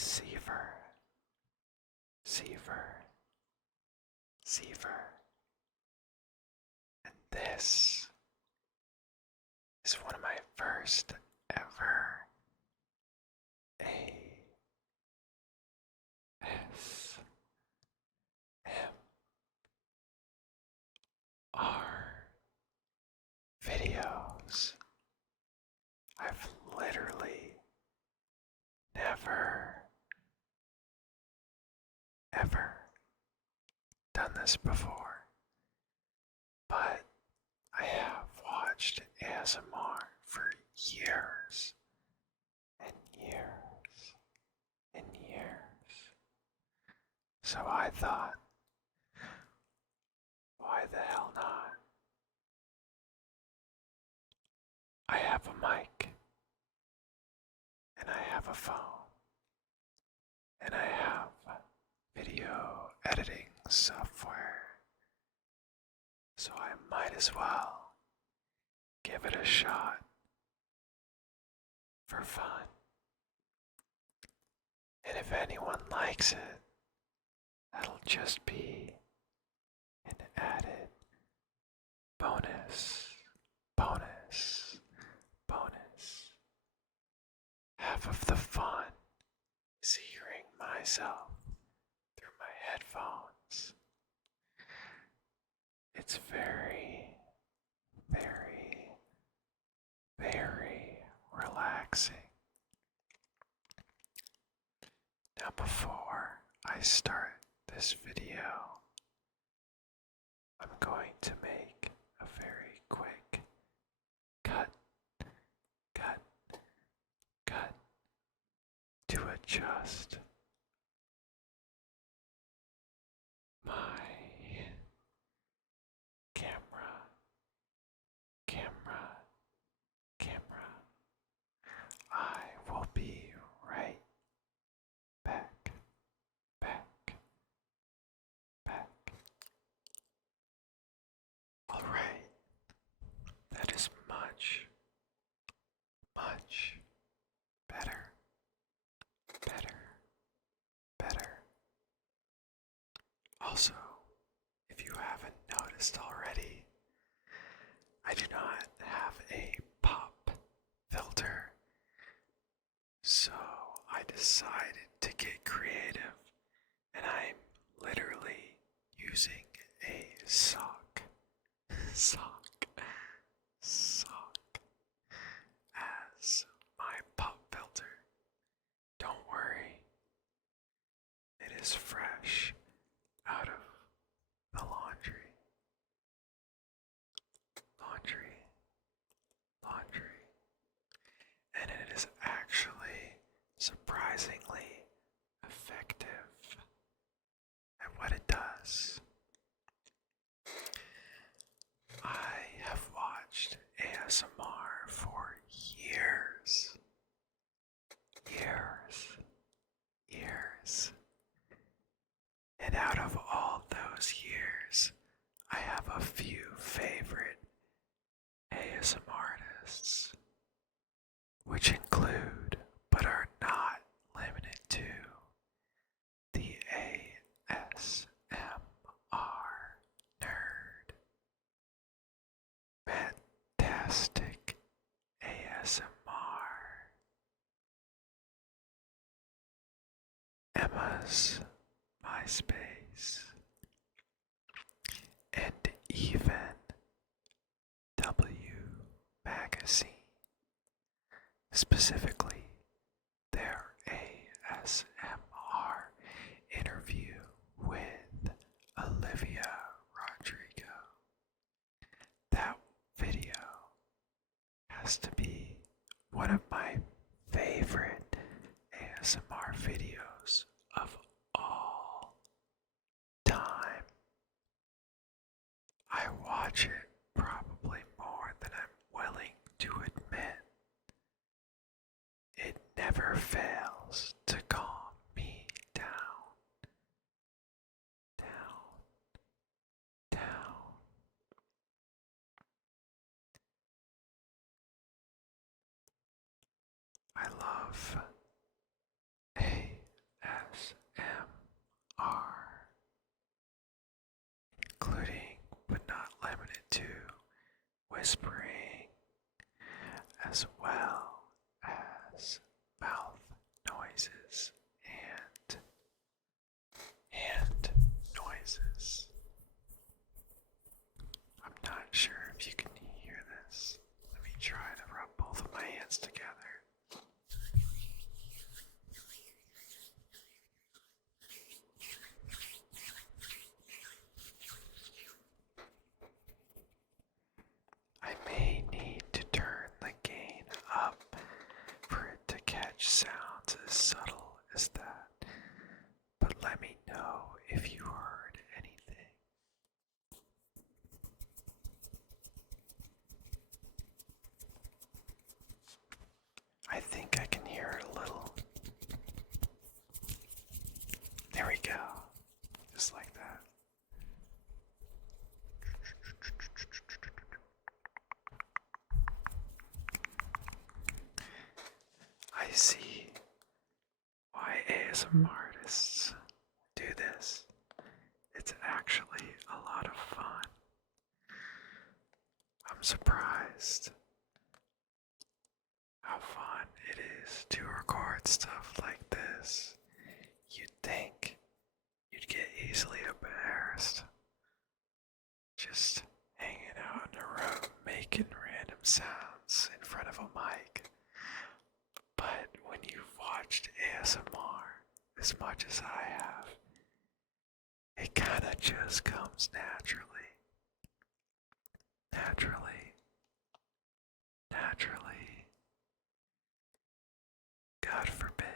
Seaver, Seaver, Seaver. And this is one of my first ever ASMR videos. I've literally never ever done this before, but I have watched ASMR for years and years and years. So I thought, why the hell not? I have a mic, and I have a phone, and I have video editing software. So I might as well give it a shot for fun. And if anyone likes it, that'll just be an added bonus, bonus, bonus. Half of the fun is hearing myself through my headphones. It's very, very, very relaxing. Now, before I start this video, I'm going to make a very quick cut, cut, cut to adjust my camera, camera, camera. I will be right back, back, back. Alright, that is much, much better, better, better. Also, if you haven't noticed already, I do not have a pop filter, so I decided to get creative, and I'm literally using a sock, sock, sock as my pop filter. Don't worry, it is fresh out of the laundry, laundry, laundry, and it is actually surprisingly effective at what it does. I have watched ASMR for years, years, years, and out of all those years, I have a few favorite ASMR artists, which include, but are not limited to, the ASMR nerd, fantastic ASMR, Emma's MySpace, and even W Magazine, specifically their ASMR interview with Olivia Rodrigo. That video has to be one of my favorite ASMR videos of all time. I watch it probably more than I'm willing to admit. It never fails to calm me down, down, down. I love ASMR. whispering as well as mouth noises and hand noises. I'm not sure if you can hear this. Let me try to rub both of my hands together. I may need to turn the gain up for it to catch sounds as subtle as that, but let me know if you heard anything. I think I can hear it a little. There we go. Just like that. I see why ASMR artists do this. It's actually a lot of fun. I'm surprised how fun it is to record stuff like this. You'd think you'd get easily embarrassed just hanging out in a room making random sounds in front of a mic. But when you've watched ASMR as much as I have, it kinda just comes naturally. Naturally. God forbid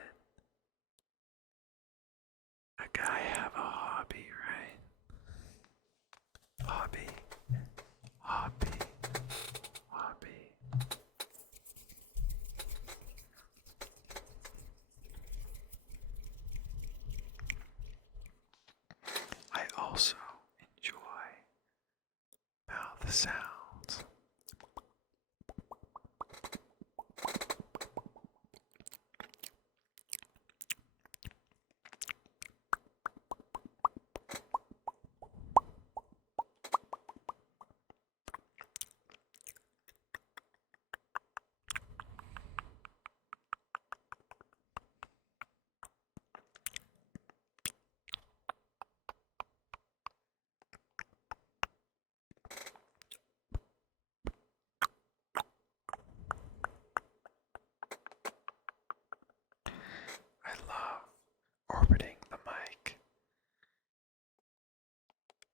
a guy have a hobby, right? Hobby. I also enjoy mouth sounds. I love orbiting the mic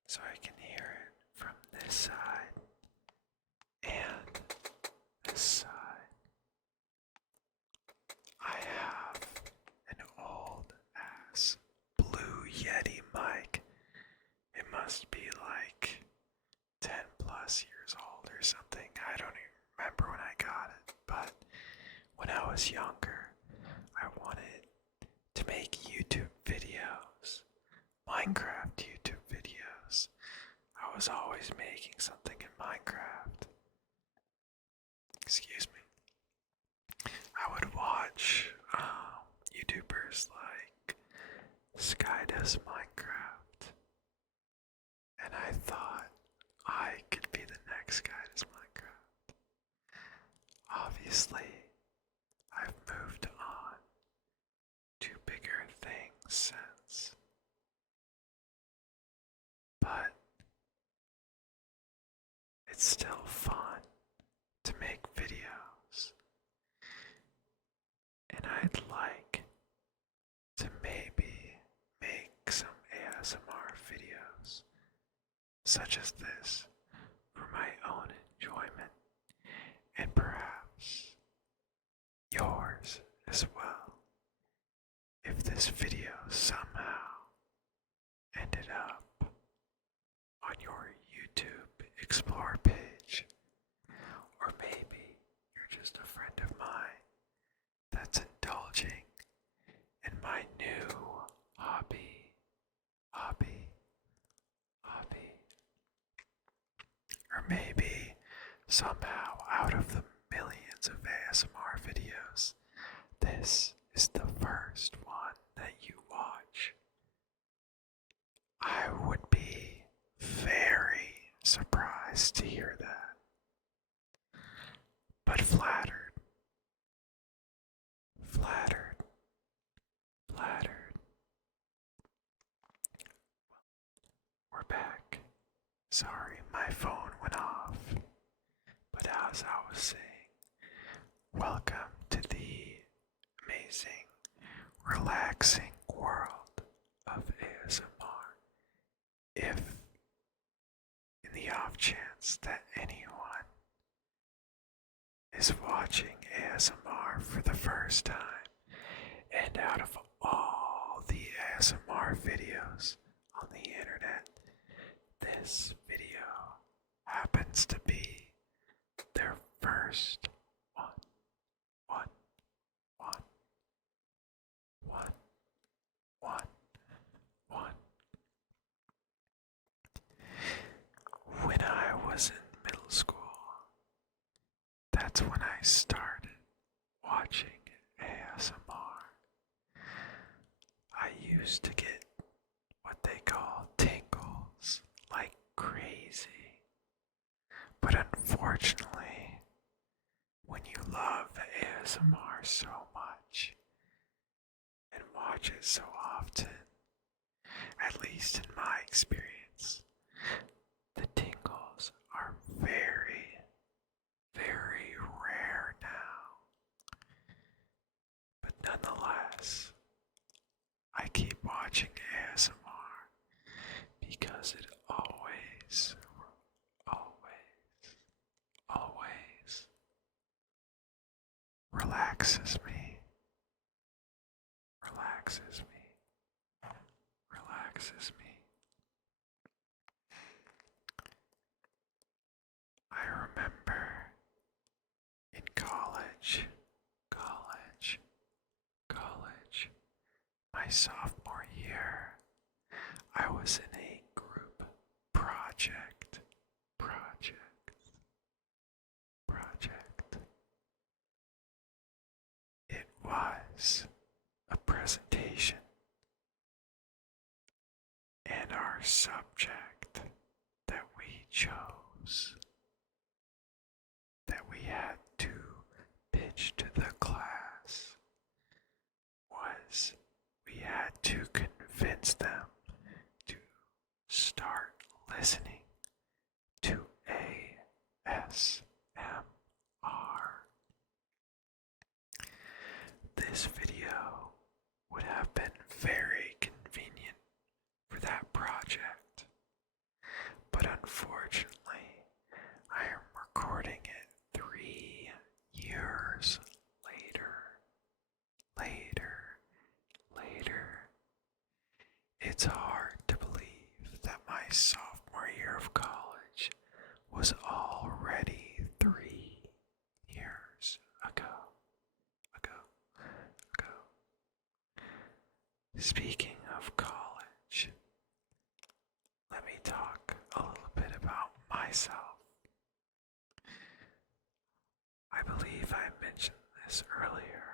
so I can hear it from this side and this side. I have an old ass Blue Yeti mic. It must be like 10 plus years old or something. I don't even remember when I got it, but when I was younger, I wanted to make YouTube videos, Minecraft YouTube videos. I was always making something in Minecraft. Excuse me. I would watch YouTubers like Sky Does Minecraft, and I thought I could be the next Sky Does Minecraft. Obviously, I've moved on to bigger things since, but it's still fun to make videos, and I'd like to maybe make some ASMR videos such as this for my own enjoyment and perhaps yours as well. If this video somehow ended up on your YouTube Explore page, or maybe you're just a friend of mine that's indulging in my new hobby. Or maybe somehow out of the millions of ASMR videos, this is the first one that you watch. I would be very surprised to hear that. back. Sorry, my phone went off. But as I was saying, welcome to the amazing, relaxing world of ASMR. If, in the off chance that anyone is watching ASMR for the first time, and out of all the ASMR videos on the internet, this video happens to be their first one, one, one, one, one, one. When I was in middle school, that's when I started watching ASMR. I used to get what they call tingles like crazy. But unfortunately, when you love ASMR so much and watch it so often, at least in my experience, the tingles are very, very rare now. But nonetheless, I keep watching ASMR because it always, always relaxes me, relaxes me, relaxes me. I remember in college, my sophomore year, I was in a group project. It was a presentation, and our subject that we chose, that we had to pitch to the class, was we had to convince them to start listening to ASMR. This video would have been very convenient for that project, but unfortunately, I am recording it 3 years later. It's hard to believe that my sophomore year of college was already 3 years ago. Speaking of college, let me talk a little bit about myself. I believe I mentioned this earlier,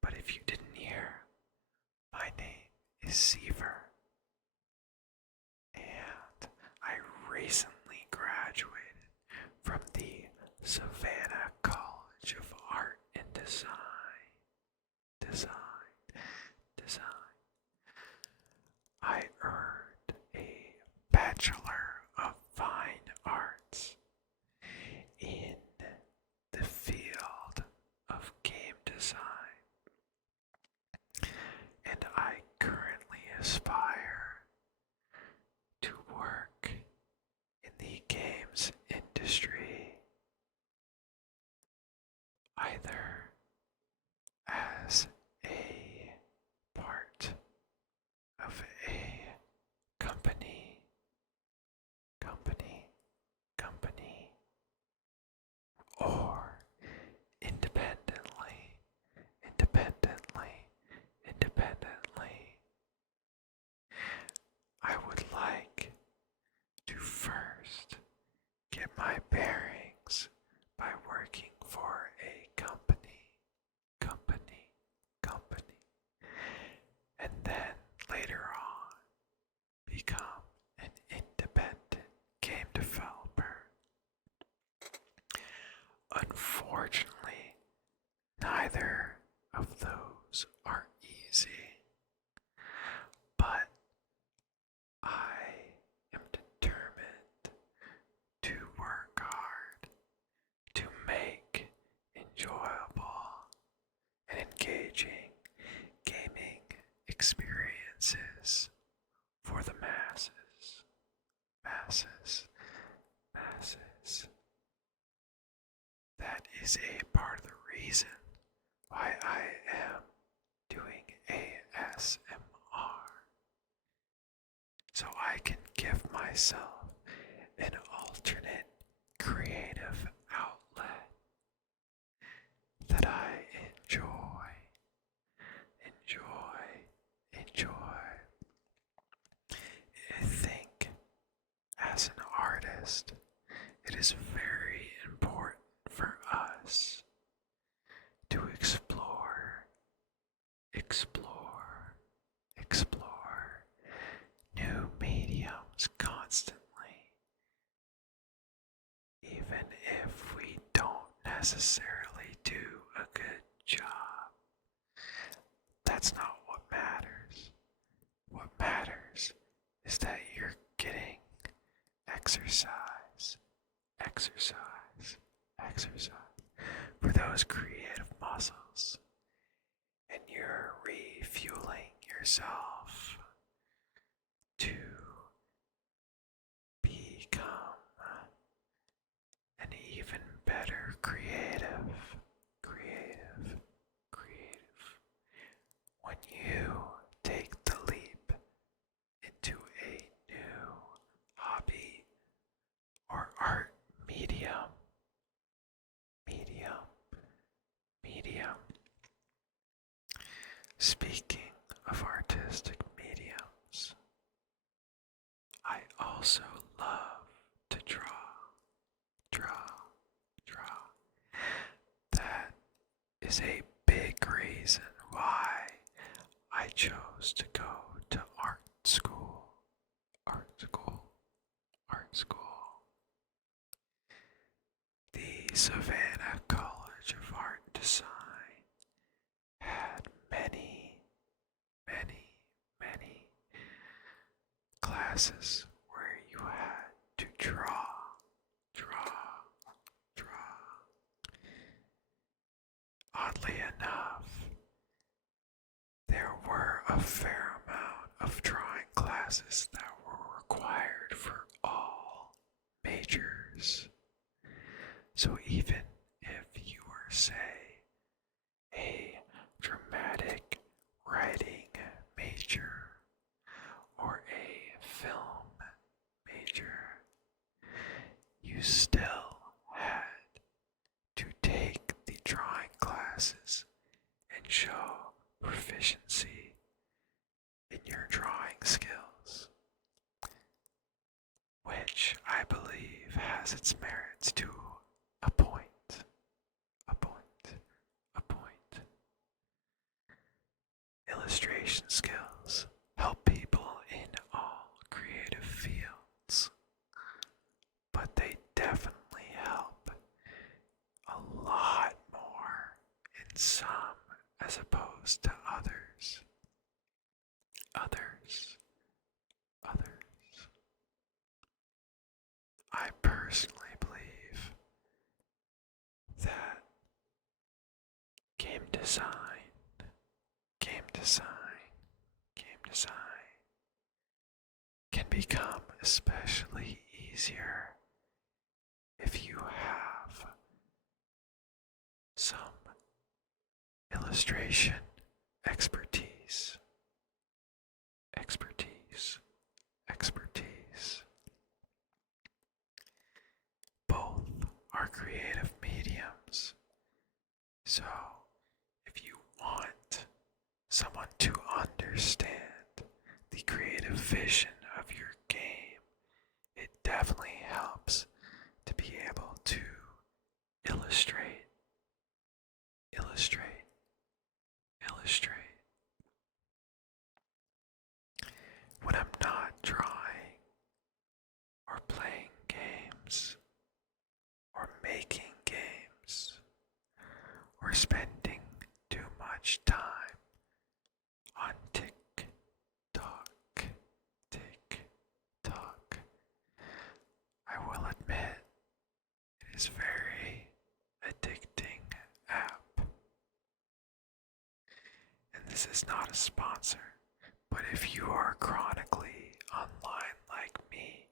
but if you didn't hear, my name is Seaver, and I recently graduated from the Savannah College of Art and Design. I earned a Bachelor of Fine Arts in the field of game design, and I currently aspire to work in the games industry, either masses, masses. That is a part of the reason why I am doing ASMR. So I can give myself an alternate creative outlet that I enjoy. I think as an artist, it is very important for us to explore new mediums constantly, even if we don't necessarily do a good job. That's not what matters. What matters is that you're getting exercise, exercise, exercise for those creative muscles, and you're refueling yourself to become an even better creative. When you take the leap into a new hobby or art medium, speaking of artistic mediums, I also love to draw. That is a big reason why I chose to go to art school. The Savannah College of Art and Design had many classes where you had to draw. Oddly enough, there were a fair amount of drawing classes that were required for all majors. So even if you were, say, a dramatic writing major or a film major, you still had to take the drawing classes and show proficiency in your drawing skills, which I believe has its merits to a point. Illustration skills help people in all creative fields, but they definitely help a lot more in some as opposed to others. I personally believe that game design can become especially easier if you have some illustration expertise. Both are creative mediums. So, if you want someone to understand the creative vision of your game, it definitely helps to be able to illustrate. When I'm not drawing or playing games or making games or spending too much time on TikTok, I will admit it is very addicting app. And this is not a sponsor, but if you are chronically online like me,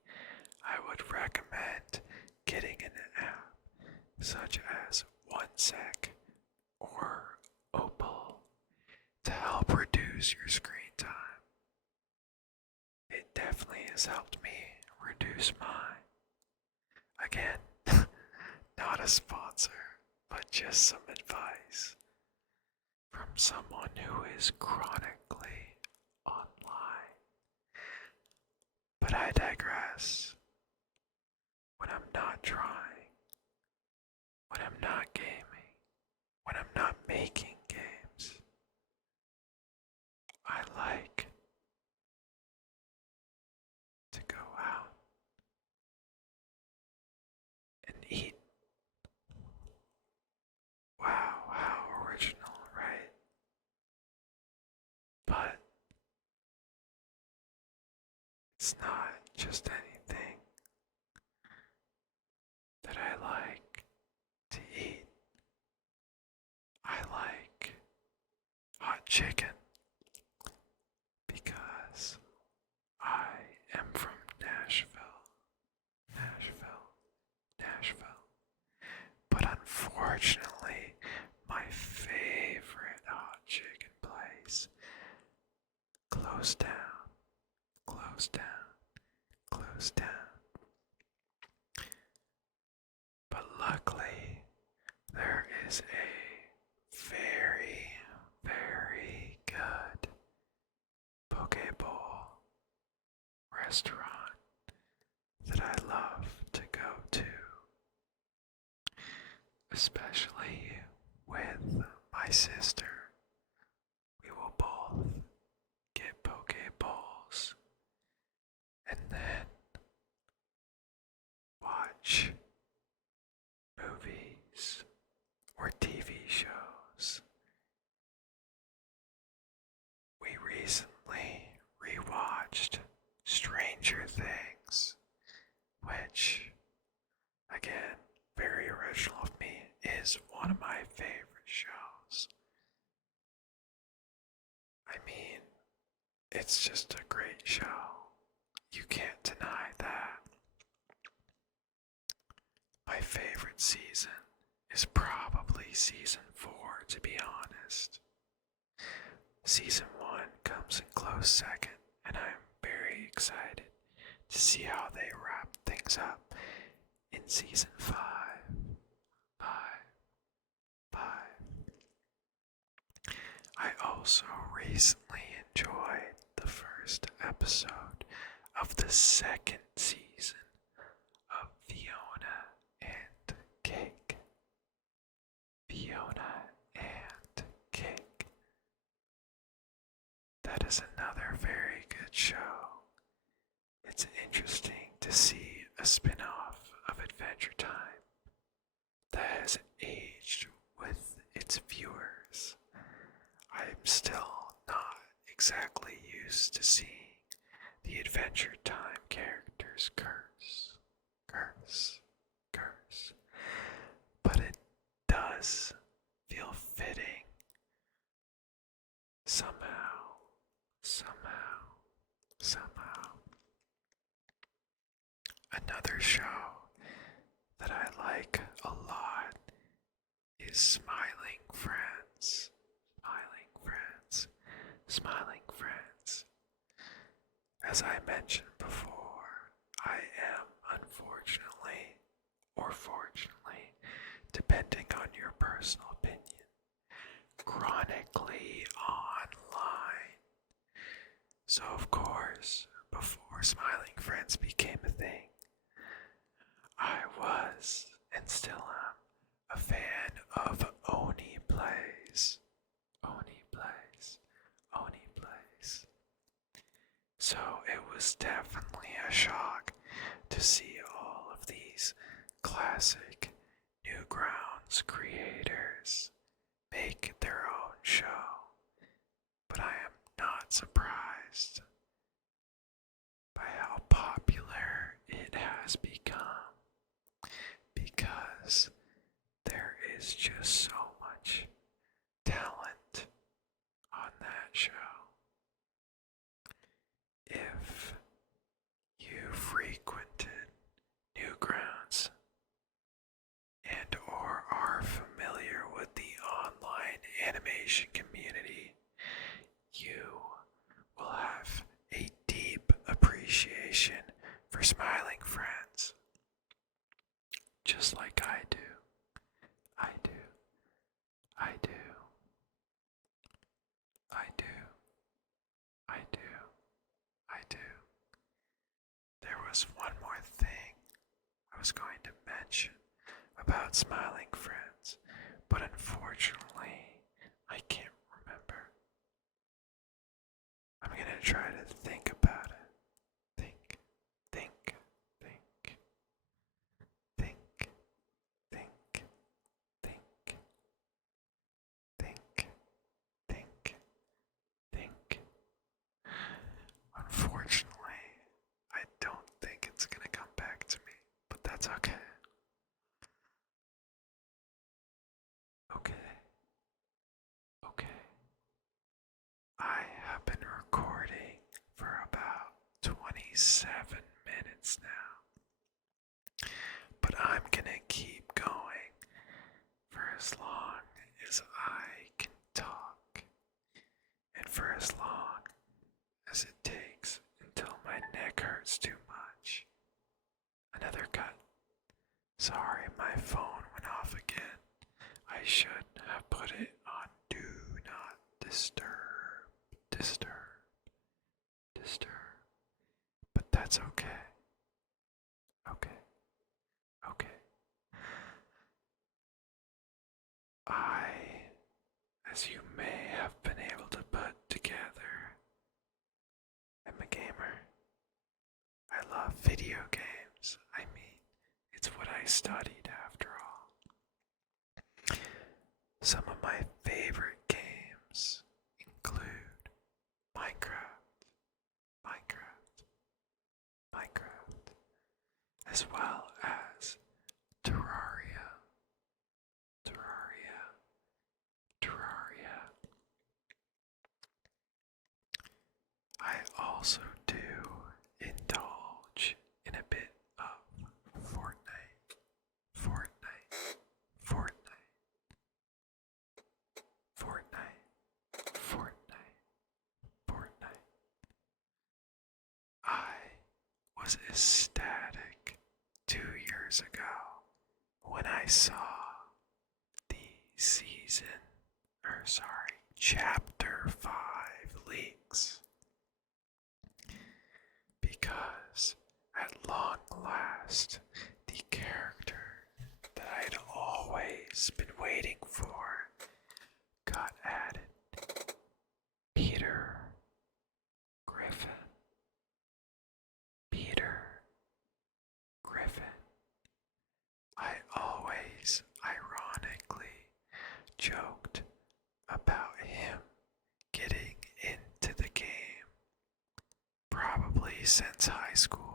sec or opal to help reduce your screen time. It definitely has helped me reduce mine. Again, not a sponsor, but just some advice from someone who is chronically online. But I digress. When I'm not trying, when I'm not gaming, when I'm not making games, I like to go out and eat. Wow, how original, right? But it's not just anything that I like to eat. I like hot chicken because I am from Nashville. Nashville. Nashville. But unfortunately, my favorite hot chicken place closed down, closed down, closed down. But luckily, there is a very, very good poke bowl restaurant that I love to go to, especially with my sister. We will both get poke bowls and then watch movies or TV shows. We recently rewatched Stranger Things, which, again, very original of me, is one of my favorite shows. I mean, it's just a great show. You can't deny that. My favorite season is probably season 4, to be honest. Season 1 comes in close second, and I'm very excited to see how they wrap things up in season 5. 5. 5. I also recently enjoyed the first episode of the second season of Fiona and Cake. Fiona and Cake. That is another very good show. It's interesting to see a spin-off of Adventure Time that has aged with its viewers. I'm still not exactly used to seeing the Adventure Time characters curse, but it does feel fitting somehow. Another show that I like a lot is Smiling Friends. Smiling Friends. As I mentioned before, I am unfortunately, or fortunately, depending on your personal opinion, chronically online. So of course, before Smiling Friends became a thing, I was, and still am, a fan of Oni Plays. So it was definitely a shock to see all of these classic Newgrounds creators make their own show. But I am not surprised by how popular it has become, because there is just so much talent on that show. If you frequented Newgrounds and or are familiar for smiling friends, just like I do. I do. I do. I do. I do. I do. There was one more thing I was going to mention about smiling friends, but unfortunately, I can't remember. I'm gonna try to think about it. Think, think, think, think, think, think, think, think, think. Unfortunately, I don't think it's gonna come back to me, but that's okay. Okay. Okay. I have been recording for about 27 minutes now, but I'm gonna keep going for as long as I can talk, and for as long as it takes until my neck hurts too much. Another cut. Sorry, my phone went off again. I should have put it on do not disturb. Disturb. But that's okay. Okay. Okay. I, as you may have been able to put together, am a gamer. I love video games. I mean, it's what I studied after all. Some of my favorite games include Minecraft, as well as Terraria. I also do indulge in a bit of Fortnite. Fortnite. Fortnite. Fortnite. Fortnite. Fortnite. I was ecstatic 2 years ago when I saw the chapter 5 leaks. Because at long last, the character that I'd always been waiting for got added. Peter Griffin. I always ironically joked about him getting into the game, probably since high school.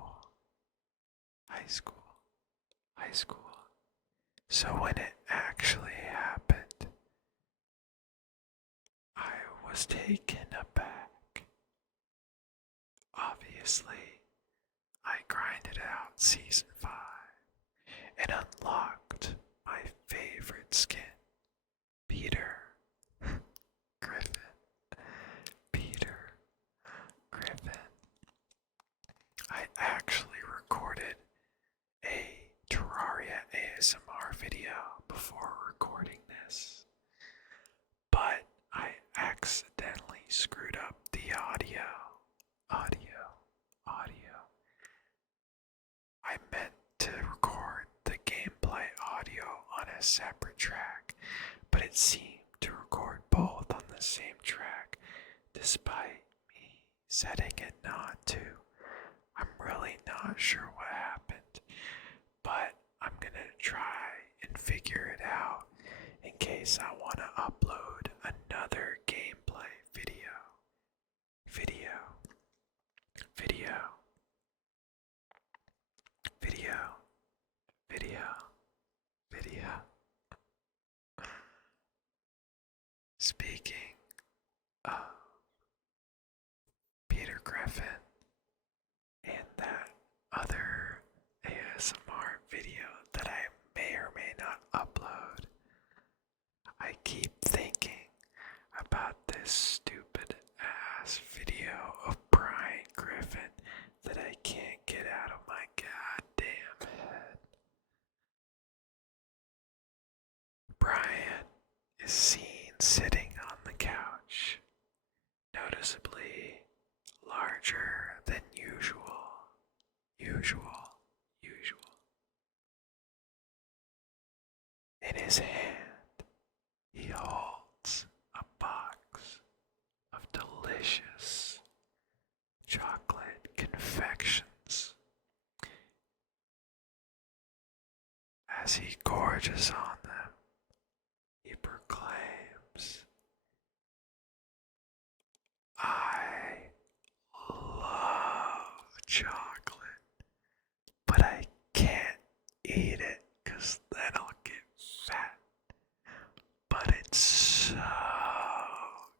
So when it actually happened, I was taken aback. Obviously, I grinded out Season 5 and unlocked my favorite skin, Peter Griffin. I actually recorded a Terraria ASMR video before recording this, but I accidentally screwed up the audio. I meant to record the gameplay audio on a separate track, but it seemed to record both on the same track, despite me setting it not to. I'm really not sure what happened, but I'm gonna try and figure it out in case I want to upload another gameplay video. Speaking of Peter Griffin and that other ASMR video that I may or may not upload, I keep thinking about this stupid ass video of Brian Griffin that I can't get out of my is seen sitting on the couch, noticeably larger than usual. In his hand, he holds a box of delicious chocolate confections. As he gorges on them, he proclaims, "I love chocolate, but I can't eat it because then I'll get fat. But it's so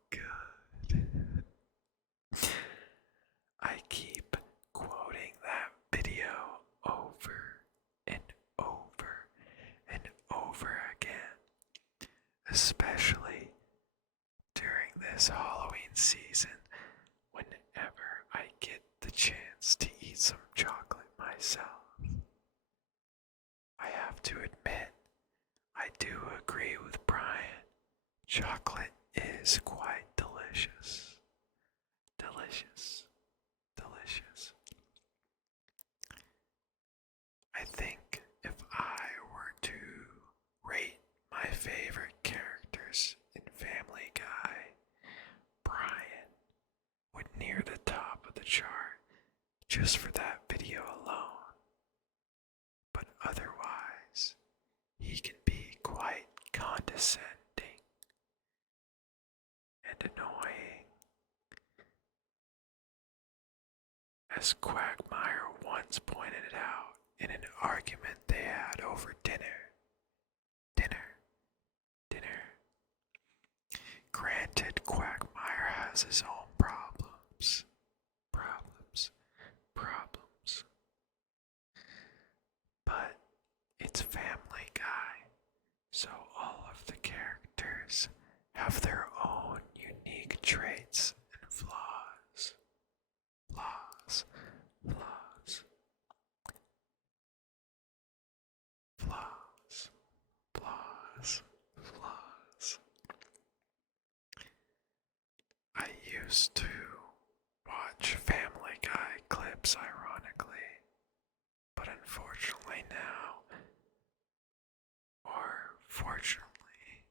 good." I keep quoting that video over and over and over again, especially during this Halloween season whenever I get the chance to eat some chocolate myself. I have to admit, I do agree with Brian. Chocolate is quite delicious. Delicious. I think if I were to rate my favorite characters in Family Guy, Brian would near the top of the chart just for that video alone. But otherwise, he can be quite condescending and annoying. As Quagmire once pointed out in an argument they had over dinner. Granted, Quagmire has his own problems. But it's Family Guy, so all of the characters have their own unique traits and flaws. I used to watch Family Guy clips ironically, but unfortunately now, or fortunately,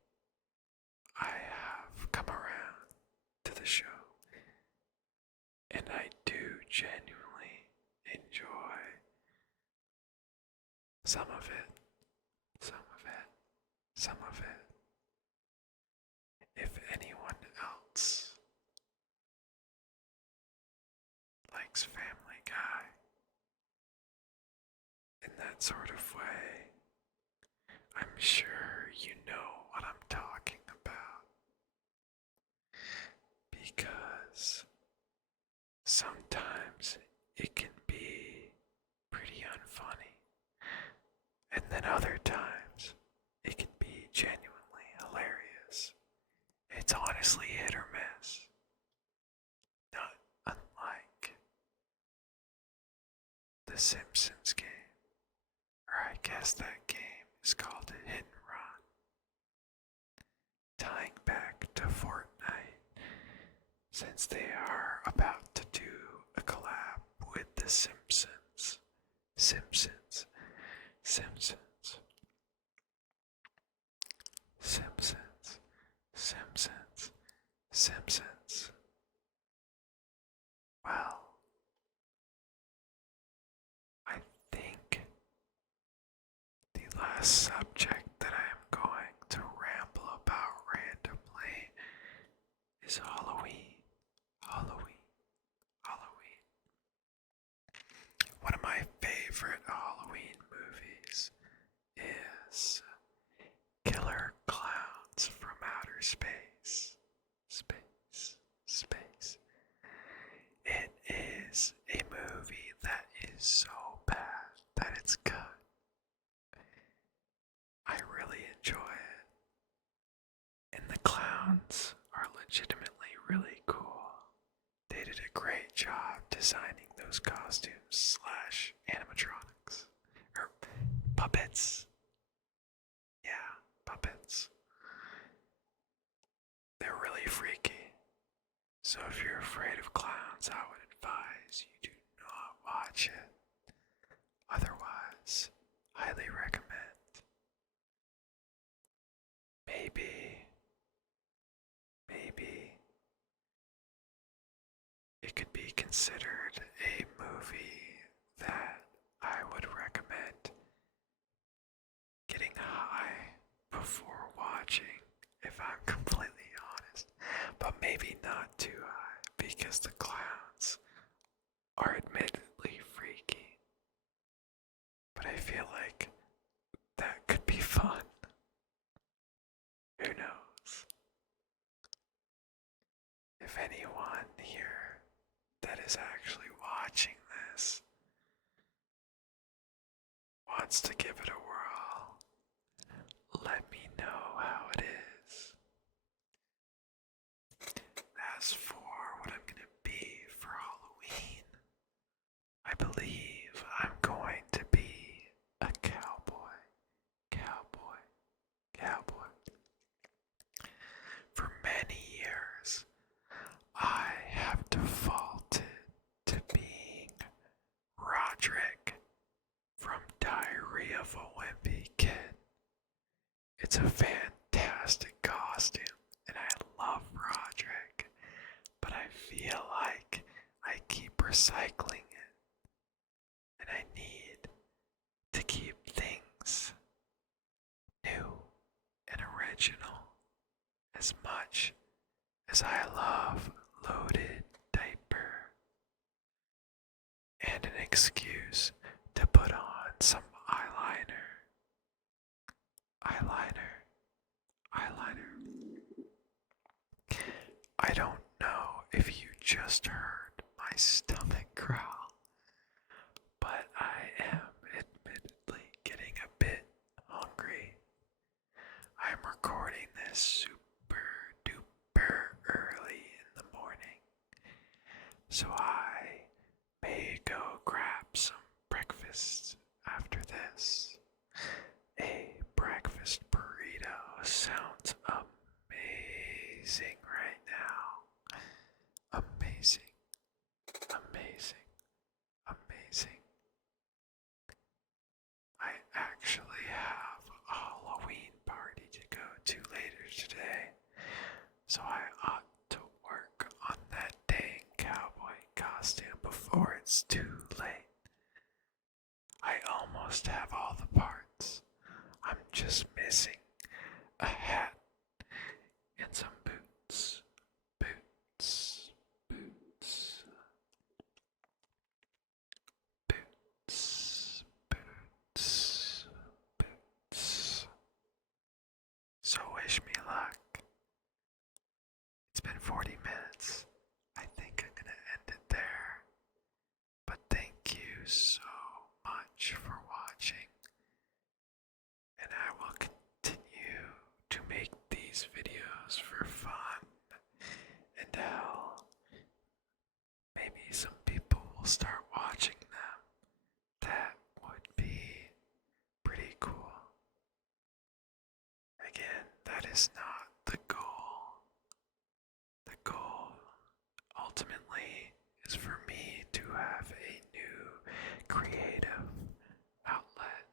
I have come around to the show, and I do genuinely enjoy some of it. If anyone else likes Family Guy in that sort of way, I'm sure you know what I'm talking about. Because sometimes it can be pretty unfunny, and then other times it can be genuinely hilarious. It's honestly hit or miss. Not unlike the Simpsons game, or I guess that game is called a hit and run. Tying back to Fortnite, since they are about to do a collab with the Simpsons. Well, I think the last subject that I am going to ramble about randomly is Halloween. One of my favorite Halloween movies is Killer Clowns from Outer Space. It is a movie that is so bad that it's good. I really enjoy it. And the clowns are legitimately really cool. They did a great job designing those costumes / animatronics. Or puppets. Yeah, puppets. So if you're afraid of clowns, I would advise you do not watch it. Otherwise, highly recommend. Maybe it could be considered a movie that I would recommend getting high before watching, if I'm completely honest. But maybe not too high, because the clowns are admittedly freaky. But I feel like that could be fun. Who knows? If anyone here that is actually watching this wants to give it a whirl, let me know how it is. As for what I'm gonna be for Halloween, I believe I'm going to be a cowboy. Cowboy. Cowboy. For many years, I have defaulted to being Roderick from Diary of a Wimpy Kid. It's a fantastic costume, and I love Roderick, but I feel like I keep recycling it, and I need to keep things new and original as much as I love Loaded Diaper, and an excuse to put on some eyeliner. I don't know if you just heard my stomach growl, but I am admittedly getting a bit hungry. I'm recording this super duper early in the morning, so I may go grab some breakfast after this. A breakfast burrito sounds amazing right now. Amazing. I actually have a Halloween party to go to later today, so I ought to work on that dang cowboy costume before it's too late. I almost have all the parts. I'm just missing a hat and some boots. Boots. Boots. Boots. Boots. Boots. So wish me luck. It's been 40 minutes. I think I'm gonna end it there. But thank you so much for watching. And I will continue to make these videos for fun. And hell, maybe some people will start watching them. That would be pretty cool. Again, that is not the goal. The goal, ultimately, is for me to have a new creative outlet,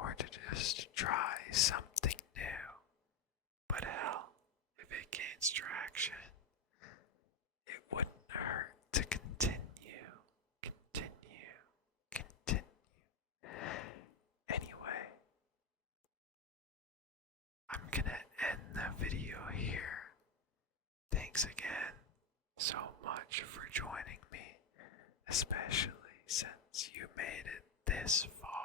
or to just try something new. But hell, if it gains traction, it wouldn't hurt to continue. Anyway, I'm gonna end the video here. Thanks again so much for joining me, especially since you made it this far.